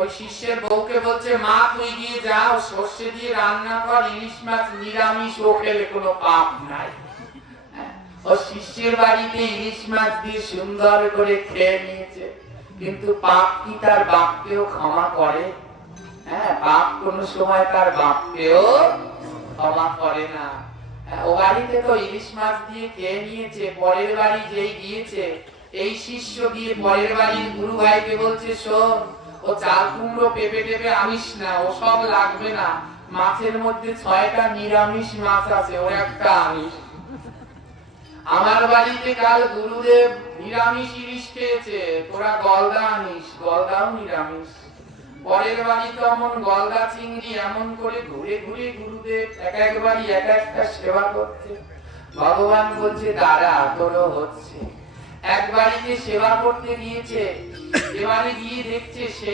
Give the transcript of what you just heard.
ওই শিষ্যের বউকে বলছে, মা তুই গিয়ে যাও সর্ষে দিয়ে রান্না কর, ইলিশ মাছ নিরামিষ, ও খেলে কোনো পাপ নাই। ও শিষ্যের বাড়িতে ইলিশ মাছ দিয়ে সুন্দর করে খেয়ে নিয়েছে, কিন্তু পাপ কি তার বাপকেও ক্ষমা করে? হ্যাঁ, বাপ কোন সময় তার বাপকেও ক্ষমা করে না। ও বাড়িতে তো ইলিশ মাছ দিয়ে খেয়ে নিয়েছে, পরের বাড়ি যেই গিয়েছে, এই শিষ্য গিয়ে পরের বাড়ির গুরু ভাইকে বলছে, শোন, ও চাল কুমড়ো পেঁপে টেপে আনিস না, ও সব লাগবে না, মাছের মধ্যে 6টা নিরামিষ মাছ আছে, ও একটা আনিস। আমার বাড়িতে কাল গুরুদেব নিরামিষ ইলিশ খেয়েছে, তোরা গলদা আনিস, গলদাও নিরামিষ। পরের বাড়ি তো এমন গলদা চিংড়ি, এমন করে ঘুরে ঘুরে গুরুদেব এক এক বাড়ি এক একটা সেবা করছে। ভগবান বলছে, দাঁড়া, তোরও হচ্ছে। এক বাড়িতে সেবা করতে গিয়েছে, এবারে গিয়ে দেখছে সেই